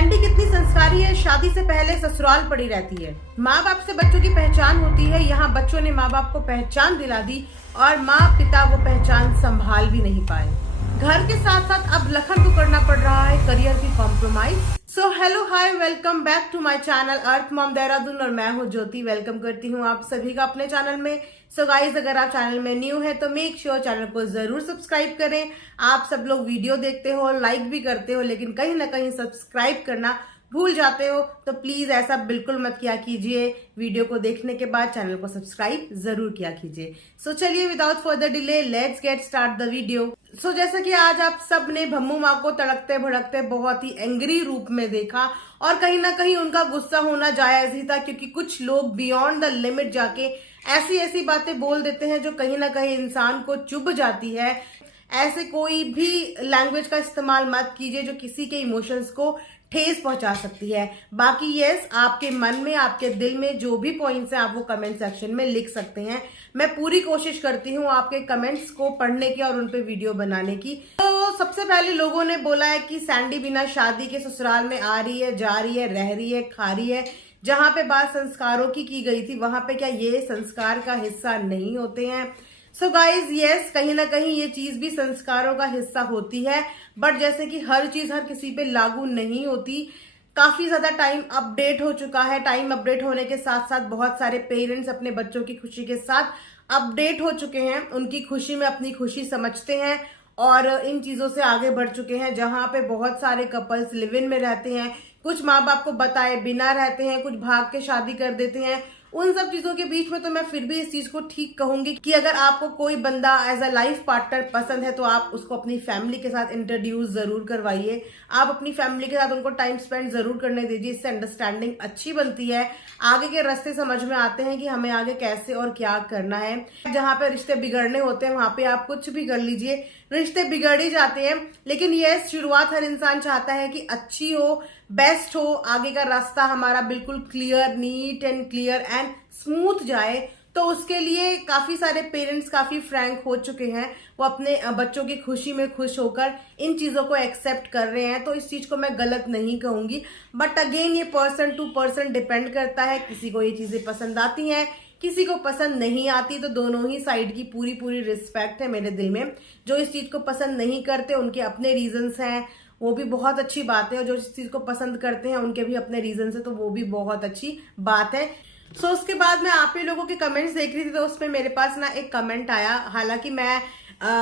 Sandy कितनी संस्कारी है, शादी से पहले ससुराल पड़ी रहती है। माँ बाप से बच्चों की पहचान होती है, यहाँ बच्चों ने माँ बाप को पहचान दिला दी और माँ पिता वो पहचान संभाल भी नहीं पाए। घर के साथ साथ अब लखन को करना पड़ रहा है करियर की compromise. So hello hi, welcome back to my channel Earth Mom Dehradun और मैं हूँ ज्योति। वेलकम करती हूँ आप सभी का अपने चैनल में। सो गाइज, अगर आप चैनल में न्यू है तो मेक श्योर चैनल को जरूर सब्सक्राइब करें। आप सब लोग वीडियो देखते हो, लाइक भी करते हो, लेकिन कहीं ना कहीं सब्सक्राइब करना भूल जाते हो, तो प्लीज ऐसा बिल्कुल मत किया कीजिए। वीडियो को देखने के बाद चैनल को सब्सक्राइब जरूर किया कीजिए। सो चलिए without further delay let's get start the video. So जैसा कि आज आप सब ने भम्मू माँ को तड़कते भड़कते बहुत ही एंग्री रूप में देखा और कहीं ना कहीं उनका गुस्सा होना जायज ही था, क्योंकि कुछ लोग बियॉन्ड द लिमिट जाके ऐसी ऐसी बातें बोल देते हैं जो कहीं ना कहीं इंसान को चुभ जाती है। ऐसे कोई भी लैंग्वेज का इस्तेमाल मत कीजिए जो किसी के इमोशंस को ठेस पहुंचा सकती है। बाकी यस, आपके मन में, आपके दिल में जो भी पॉइंट्स हैं आप वो कमेंट सेक्शन में लिख सकते हैं। मैं पूरी कोशिश करती हूँ आपके कमेंट्स को पढ़ने की और उन पे वीडियो बनाने की। तो सबसे पहले लोगों ने बोला है कि सैंडी बिना शादी के ससुराल में आ रही है, जा रही है, रह रही है, खा रही है। जहां पे बात संस्कारों की गई थी वहां पे क्या ये संस्कार का हिस्सा नहीं होते हैं? सो गाइज यस, कहीं ना कहीं ये चीज भी संस्कारों का हिस्सा होती है, बट जैसे कि हर चीज हर किसी पे लागू नहीं होती। काफी ज्यादा टाइम अपडेट हो चुका है। टाइम अपडेट होने के साथ साथ बहुत सारे पेरेंट्स अपने बच्चों की खुशी के साथ अपडेट हो चुके हैं, उनकी खुशी में अपनी खुशी समझते हैं और इन चीजों से आगे बढ़ चुके हैं। जहां पे बहुत सारे कपल्स लिव इन में रहते हैं, कुछ माँ बाप को बताए बिना रहते हैं, कुछ भाग के शादी कर देते हैं। उन सब चीजों के बीच में तो मैं फिर भी इस चीज को ठीक कहूंगी कि अगर आपको कोई बंदा एज अ लाइफ पार्टनर पसंद है तो आप उसको अपनी फैमिली के साथ इंट्रोड्यूस जरूर करवाइए। आप अपनी फैमिली के साथ उनको टाइम स्पेंड जरूर करने दीजिए। इससे अंडरस्टैंडिंग अच्छी बनती है, आगे के रास्ते समझ में आते हैं कि हमें आगे कैसे और क्या करना है। जहां पे रिश्ते बिगड़ने होते हैं वहां पे आप कुछ भी कर लीजिए, रिश्ते बिगड़ ही जाते हैं। लेकिन ये शुरुआत हर इंसान चाहता है कि अच्छी हो, बेस्ट हो, आगे का रास्ता हमारा बिल्कुल clear, neat and clear and smooth जाए। तो उसके लिए काफी सारे पेरेंट्स काफी फ्रैंक हो चुके हैं, वो अपने बच्चों की खुशी में खुश होकर इन चीजों को एक्सेप्ट कर रहे हैं। तो इस चीज को मैं गलत नहीं कहूंगी, बट अगेन ये पर्सन टू पर्सन डिपेंड करता है। किसी को ये चीजें पसंद आती हैं, किसी को पसंद नहीं आती। तो दोनों ही साइड की पूरी पूरी रिस्पेक्ट है मेरे दिल में। जो इस चीज को पसंद नहीं करते उनके अपने रीजंस हैं, वो भी बहुत अच्छी बात है, और जो इस चीज को पसंद करते हैं उनके भी अपने रीजंस है, तो वो भी बहुत अच्छी बात है। सो उसके बाद मैं आप ही लोगों के कमेंट्स देख रही थी, तो उसमें मेरे पास ना एक कमेंट आया। हालांकि मैं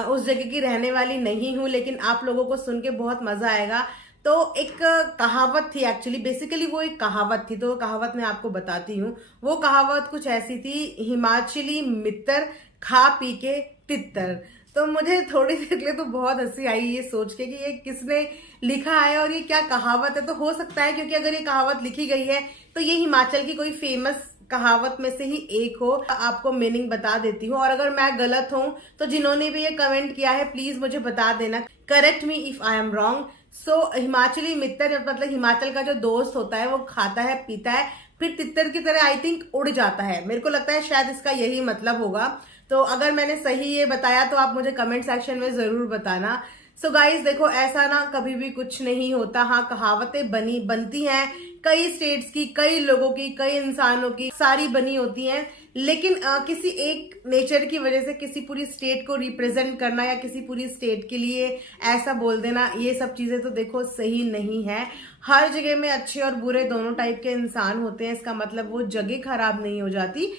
उस जगह की रहने वाली नहीं हूँ, लेकिन आप लोगों को सुन के बहुत मजा आएगा। तो एक कहावत थी, एक्चुअली बेसिकली वो एक कहावत थी, तो वो कहावत मैं आपको बताती हूँ। वो कहावत कुछ ऐसी थी, हिमाचली मित्र खा पी के तितर। तो मुझे थोड़ी देर के लिए तो बहुत हंसी आई ये सोच के कि ये किसने लिखा है और ये क्या कहावत है। तो हो सकता है क्योंकि अगर ये कहावत लिखी गई है तो ये हिमाचल की कोई फेमस कहावत में से ही एक हो। आपको मीनिंग बता देती हूँ, और अगर मैं गलत हूँ तो जिन्होंने भी ये कमेंट किया है प्लीज मुझे बता देना, correct me if I am wrong. So Himachali मित्र मतलब हिमाचल का जो दोस्त होता है वो खाता है, पीता है, फिर तितर की तरह आई थिंक उड़ जाता है। मेरे को लगता है शायद इसका यही मतलब होगा। तो अगर मैंने सही ये बताया तो आप मुझे कमेंट सेक्शन में जरूर बताना। सो गाइज देखो, ऐसा ना कभी भी कुछ नहीं होता। हाँ, कहावतें बनती हैं, कई स्टेट्स की, कई लोगों की, कई इंसानों की सारी बनी होती हैं, लेकिन किसी एक नेचर की वजह से किसी पूरी स्टेट को रिप्रेजेंट करना या किसी पूरी स्टेट के लिए ऐसा बोल देना, ये सब चीजें तो देखो सही नहीं है। हर जगह में अच्छे और बुरे दोनों टाइप के इंसान होते हैं, इसका मतलब वो जगह खराब नहीं हो जाती।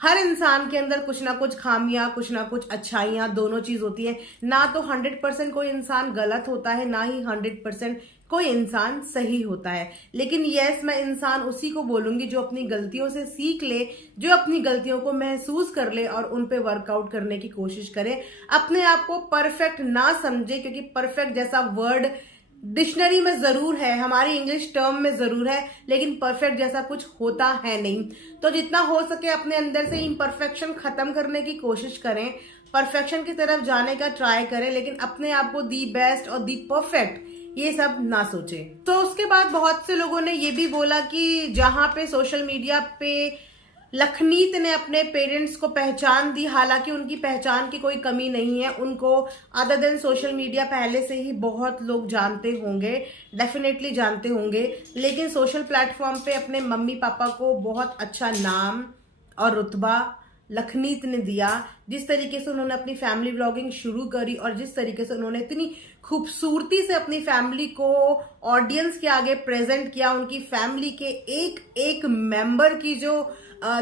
हर इंसान के अंदर कुछ ना कुछ खामियां, कुछ ना कुछ अच्छाइयां, दोनों चीज होती है। ना तो 100% कोई इंसान गलत होता है, ना ही 100% कोई इंसान सही होता है। लेकिन यस, मैं इंसान उसी को बोलूंगी जो अपनी गलतियों से सीख ले, जो अपनी गलतियों को महसूस कर ले और उन पे वर्कआउट करने की कोशिश करे। अपने आप को परफेक्ट ना समझे, क्योंकि परफेक्ट जैसा वर्ड डिक्शनरी में जरूर है, हमारी इंग्लिश टर्म में जरूर है, लेकिन परफेक्ट जैसा कुछ होता है नहीं। तो जितना हो सके अपने अंदर से इम्परफेक्शन खत्म करने की कोशिश करें, परफेक्शन की तरफ जाने का ट्राई करें, लेकिन अपने आप को दी बेस्ट और दी परफेक्ट ये सब ना सोचे। तो उसके बाद बहुत से लोगों ने ये भी बोला कि जहां पे सोशल मीडिया पे लखनीत ने अपने पेरेंट्स को पहचान दी, हालांकि उनकी पहचान की कोई कमी नहीं है। उनको अदर देन सोशल मीडिया पहले से ही बहुत लोग जानते होंगे, डेफिनेटली जानते होंगे, लेकिन सोशल प्लेटफॉर्म पे अपने मम्मी पापा को बहुत अच्छा नाम और रुतबा लखनीत ने दिया। जिस तरीके से उन्होंने अपनी फैमिली व्लॉगिंग शुरू करी और जिस तरीके से उन्होंने इतनी खूबसूरती से अपनी फैमिली को ऑडियंस के आगे प्रेजेंट किया, उनकी फैमिली के एक एक मेंबर की जो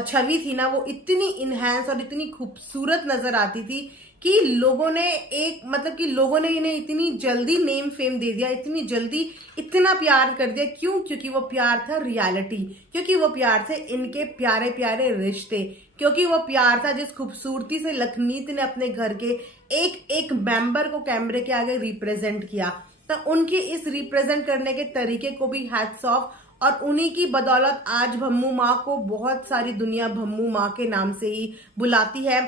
छवि थी ना, वो इतनी इनहेंस और इतनी खूबसूरत नजर आती थी कि लोगों ने इन्हें इतनी जल्दी नेम फेम दे दिया, इतनी जल्दी इतना प्यार कर दिया। क्यों? क्योंकि वो प्यार था रियलिटी, क्योंकि वो प्यार थे इनके प्यारे प्यारे रिश्ते, क्योंकि वो प्यार था जिस खूबसूरती से लखनीत ने अपने घर के एक एक मेंबर को कैमरे के आगे रिप्रेजेंट किया। तो उनके इस रिप्रेजेंट करने के तरीके को भी हैट्स ऑफ, और उन्हीं की बदौलत आज भम्मू माँ को बहुत सारी दुनिया भम्मू माँ के नाम से ही बुलाती है।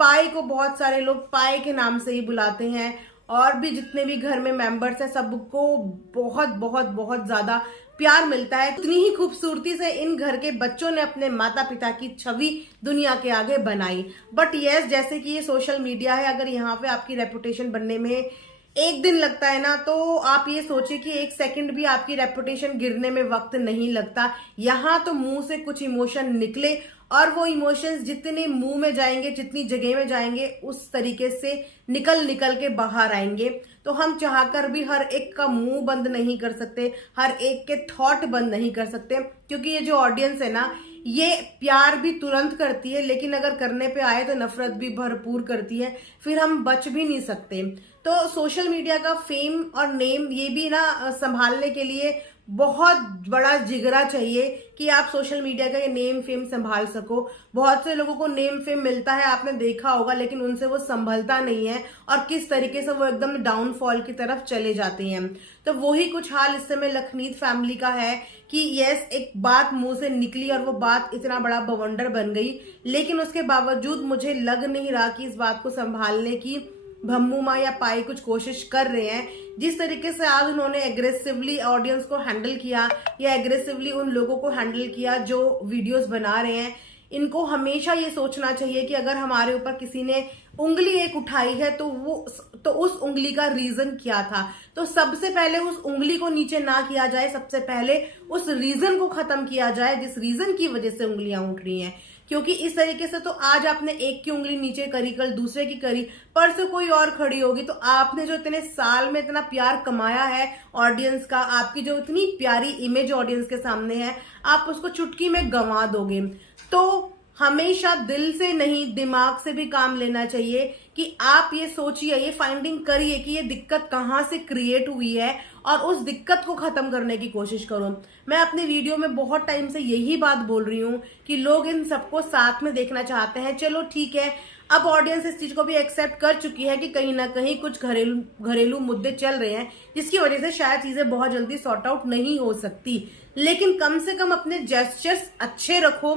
पाई को बहुत सारे लोग पाई के नाम से ही बुलाते हैं, और भी जितने भी घर में मेंबर्स हैं सबको बहुत बहुत बहुत ज्यादा प्यार मिलता है। उतनी ही खूबसूरती से इन घर के बच्चों ने अपने माता पिता की छवि दुनिया के आगे बनाई। बट यस, जैसे कि ये सोशल मीडिया है, अगर यहाँ पे आपकी रेपुटेशन बनने में एक दिन लगता है ना, तो आप ये सोचिए कि एक सेकंड भी आपकी रेपुटेशन गिरने में वक्त नहीं लगता। यहाँ तो मुंह से कुछ इमोशन निकले, और वो इमोशंस जितने मुंह में जाएंगे, जितनी जगह में जाएंगे, उस तरीके से निकल निकल के बाहर आएंगे। तो हम चाहकर भी हर एक का मुंह बंद नहीं कर सकते, हर एक के थॉट बंद नहीं कर सकते, क्योंकि ये जो ऑडियंस है ना, ये प्यार भी तुरंत करती है, लेकिन अगर करने पे आए तो नफरत भी भरपूर करती है, फिर हम बच भी नहीं सकते। तो सोशल मीडिया का फेम और नेम ये भी ना संभालने के लिए बहुत बड़ा जिगरा चाहिए कि आप सोशल मीडिया का ये नेम फेम संभाल सको। बहुत से लोगों को नेम फेम मिलता है, आपने देखा होगा, लेकिन उनसे वो संभलता नहीं है और किस तरीके से वो एकदम डाउनफॉल की तरफ चले जाते हैं। तो वही कुछ हाल इस समय लखनीत फैमिली का है कि यस, एक बात मुंह से निकली और वो बात इतना बड़ा बवंडर बन गई, लेकिन उसके बावजूद मुझे लग नहीं रहा कि इस बात को संभालने की भम्मू माँ या पाई कुछ कोशिश कर रहे हैं। जिस तरीके से आज उन्होंने एग्रेसिवली ऑडियंस को हैंडल किया या एग्रेसिवली उन लोगों को हैंडल किया जो वीडियोस बना रहे हैं, इनको हमेशा ये सोचना चाहिए कि अगर हमारे ऊपर किसी ने उंगली एक उठाई है तो उस उंगली का रीजन क्या था। तो सबसे पहले उस उंगली को नीचे ना किया जाए, सबसे पहले उस रीजन को खत्म किया जाए जिस रीजन की वजह से उंगलियां उठ रही हैं। क्योंकि इस तरीके से तो आज आपने एक की उंगली नीचे करी, कल दूसरे की करी, परसों कोई और खड़ी होगी, तो आपने जो इतने साल में इतना प्यार कमाया है ऑडियंस का, आपकी जो इतनी प्यारी इमेज ऑडियंस के सामने है, आप उसको चुटकी में गंवा दोगे। तो हमेशा दिल से नहीं, दिमाग से भी काम लेना चाहिए कि आप ये सोचिए, ये फाइंडिंग करिए कि ये दिक्कत कहाँ से क्रिएट हुई है और उस दिक्कत को खत्म करने की कोशिश करो। मैं अपनी वीडियो में बहुत टाइम से यही बात बोल रही हूँ कि लोग इन सबको साथ में देखना चाहते हैं। चलो ठीक है, अब ऑडियंस इस चीज को भी एक्सेप्ट कर चुकी है कि कहीं ना कहीं कुछ घरेलू मुद्दे चल रहे हैं जिसकी वजह से शायद चीजें बहुत जल्दी सॉर्ट आउट नहीं हो सकती, लेकिन कम से कम अपने जेस्चर्स अच्छे रखो।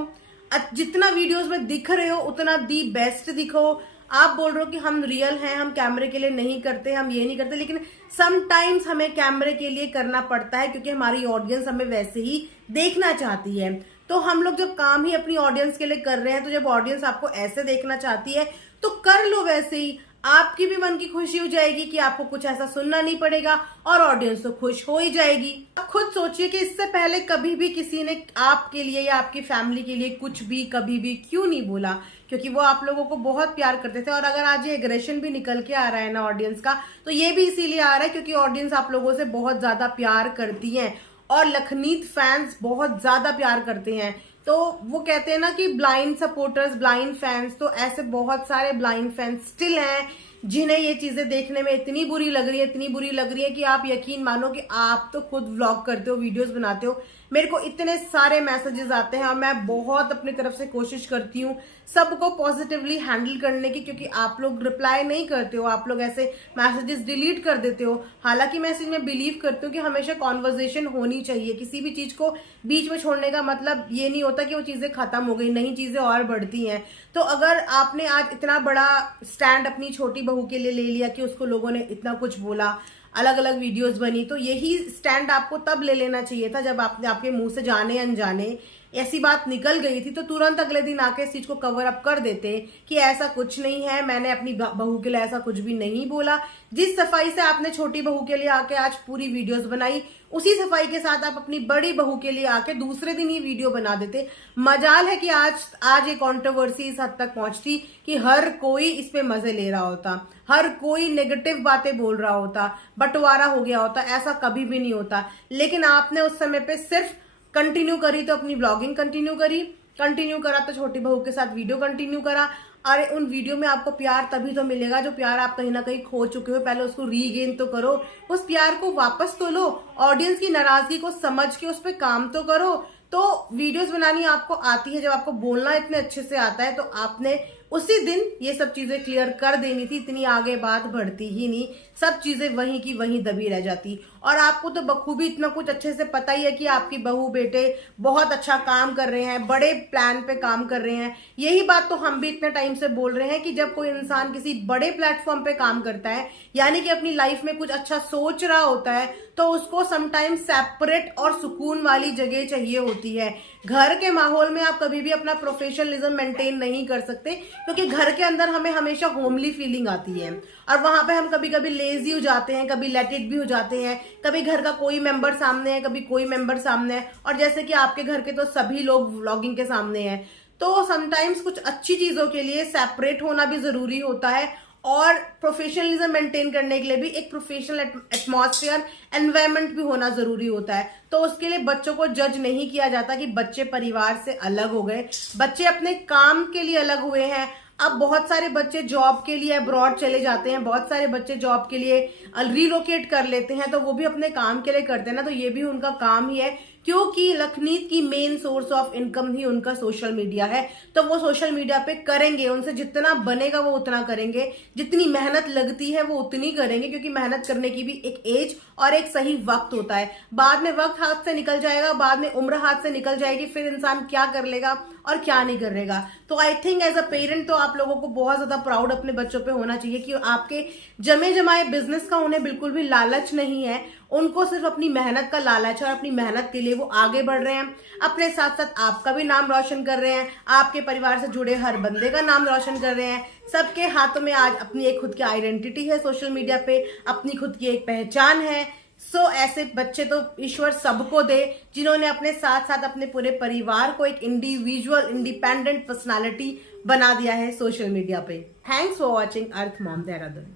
जितना वीडियोस में दिख रहे हो उतना दी बेस्ट दिखो। आप बोल रहे हो कि हम रियल हैं, हम कैमरे के लिए नहीं करते, हम ये नहीं करते, लेकिन समटाइम्स हमें कैमरे के लिए करना पड़ता है क्योंकि हमारी ऑडियंस हमें वैसे ही देखना चाहती है। तो हम लोग जब काम ही अपनी ऑडियंस के लिए कर रहे हैं, तो जब ऑडियंस आपको ऐसे देखना चाहती है तो कर लो वैसे ही। आपकी भी मन की खुशी हो जाएगी कि आपको कुछ ऐसा सुनना नहीं पड़ेगा और ऑडियंस तो खुश हो ही जाएगी। आप खुद सोचिए कि इससे पहले कभी भी किसी ने आपके लिए या आपकी फैमिली के लिए कुछ भी कभी भी क्यों नहीं बोला, क्योंकि वो आप लोगों को बहुत प्यार करते थे। और अगर आज ये एग्रेशन भी निकल के आ रहा है ना ऑडियंस का, तो ये भी इसीलिए आ रहा है क्योंकि ऑडियंस आप लोगों से बहुत ज्यादा प्यार करती है और लखनीत फैंस बहुत ज्यादा प्यार करते हैं। तो वो कहते हैं ना कि ब्लाइंड सपोर्टर्स, ब्लाइंड फैंस, तो ऐसे बहुत सारे ब्लाइंड फैंस स्टिल हैं जिन्हें ये चीजें देखने में इतनी बुरी लग रही है, इतनी बुरी लग रही है कि आप यकीन मानो कि आप तो खुद व्लॉग करते हो, वीडियोस बनाते हो, मेरे को इतने सारे मैसेजेस आते हैं और मैं बहुत अपनी तरफ से कोशिश करती हूँ सबको पॉजिटिवली हैंडल करने की, क्योंकि आप लोग रिप्लाई नहीं करते हो, आप लोग ऐसे मैसेजेस डिलीट कर देते हो। हालांकि मैं इसमें बिलीव करती हूँ कि हमेशा कॉन्वर्जेशन होनी चाहिए। किसी भी चीज को बीच में छोड़ने का मतलब ये नहीं होता कि वो चीजें खत्म हो गई, नई चीजें और बढ़ती हैं। तो अगर आपने आज इतना बड़ा स्टैंड अपनी छोटी बहू के लिए ले लिया कि उसको लोगों ने इतना कुछ बोला, अलग अलग वीडियोस बनी, तो यही स्टैंड आपको तब ले लेना चाहिए था जब आपने आपके मुंह से जाने अनजाने ऐसी बात निकल गई थी तो तुरंत अगले दिन आके इस चीज को कवर अप कर देते कि ऐसा कुछ नहीं है, मैंने अपनी बहू के लिए ऐसा कुछ भी नहीं बोला। जिस सफाई से आपने छोटी बहू के लिए आके आज पूरी वीडियोस बनाई, उसी सफाई के साथ आप अपनी बड़ी बहू के लिए आके दूसरे दिन ही वीडियो बना देते। मजाल है कि आज ये कंट्रोवर्सी इस हद तक पहुंचती कि हर कोई इस पे मजे ले रहा होता, हर कोई नेगेटिव बातें बोल रहा होता, बंटवारा हो गया होता। ऐसा कभी भी नहीं होता, लेकिन आपने उस समय पे सिर्फ कंटिन्यू करी तो अपनी ब्लॉगिंग कंटिन्यू करा तो छोटी बहू के साथ वीडियो कंटिन्यू करा। अरे उन वीडियो में आपको प्यार तभी तो मिलेगा जो प्यार आप कहीं ना कहीं खो चुके हो। पहले उसको रीगेन तो करो, उस प्यार को वापस तो लो, ऑडियंस की नाराजगी को समझ के उस पर काम तो करो। तो वीडियोस बनानी आपको आती है, जब आपको बोलना इतने अच्छे से आता है तो आपने उसी दिन ये सब चीजें क्लियर कर देनी थी। इतनी आगे बात बढ़ती ही नहीं, सब चीजें वहीं की वहीं दबी रह जाती। और आपको तो बखूबी इतना कुछ अच्छे से पता ही है कि आपकी बहू बेटे बहुत अच्छा काम कर रहे हैं, बड़े प्लान पे काम कर रहे हैं। यही बात तो हम भी इतने टाइम से बोल रहे हैं कि जब कोई इंसान किसी बड़े प्लेटफॉर्म पे काम करता है, यानी कि अपनी लाइफ में कुछ अच्छा सोच रहा होता है, तो उसको समटाइम सेपरेट और सुकून वाली जगह चाहिए होती है। घर के माहौल में आप कभी भी अपना प्रोफेशनलिज्म मेंटेन नहीं कर सकते, क्योंकि घर के अंदर हमें हमेशा होमली फीलिंग आती है और वहां पे हम कभी कभी लेजी हो जाते हैं, कभी लेट इट भी हो जाते हैं। कभी घर का कोई मेंबर सामने है, कभी कोई मेंबर सामने है, और जैसे कि आपके घर के तो सभी लोग व्लॉगिंग के सामने हैं। तो समटाइम्स कुछ अच्छी चीजों के लिए सेपरेट होना भी जरूरी होता है, और प्रोफेशनलिज्म मेंटेन करने के लिए भी एक प्रोफेशनल एटमॉस्फेयर एनवायरनमेंट भी होना जरूरी होता है। तो उसके लिए बच्चों को जज नहीं किया जाता कि बच्चे परिवार से अलग हो गए, बच्चे अपने काम के लिए अलग हुए हैं। अब बहुत सारे बच्चे जॉब के लिए अब्रॉड चले जाते हैं, बहुत सारे बच्चे जॉब के लिए रिलोकेट कर लेते हैं, तो वो भी अपने काम के लिए करते हैं ना, तो ये भी उनका काम ही है, क्योंकि लखनीत की मेन सोर्स ऑफ इनकम ही उनका सोशल मीडिया है। तो वो सोशल मीडिया पे करेंगे, उनसे जितना बनेगा वो उतना करेंगे, जितनी मेहनत लगती है वो उतनी करेंगे, क्योंकि मेहनत करने की भी एक एज और एक सही वक्त होता है। बाद में वक्त हाथ से निकल जाएगा, बाद में उम्र हाथ से निकल जाएगी, फिर इंसान क्या कर लेगा और क्या नहीं करेगा। तो I think as a parent तो आप लोगों को बहुत ज्यादा प्राउड अपने बच्चों पे होना चाहिए कि आपके जमे जमाए बिजनेस का उन्हें बिल्कुल भी लालच नहीं है, उनको सिर्फ अपनी मेहनत का लालच है और अपनी मेहनत के लिए वो आगे बढ़ रहे हैं। अपने साथ साथ आपका भी नाम रोशन कर रहे हैं, आपके परिवार से जुड़े हर बंदे का नाम रोशन कर रहे हैं। सबके हाथों में आज अपनी एक खुद की आइडेंटिटी है, सोशल मीडिया पे अपनी खुद की एक पहचान है। सो ऐसे बच्चे तो ईश्वर सबको दे जिन्होंने अपने साथ साथ अपने पूरे परिवार को एक इंडिविजुअल इंडिपेंडेंट पर्सनालिटी बना दिया है सोशल मीडिया पे। Thanks for watching earth Mom Dehradun.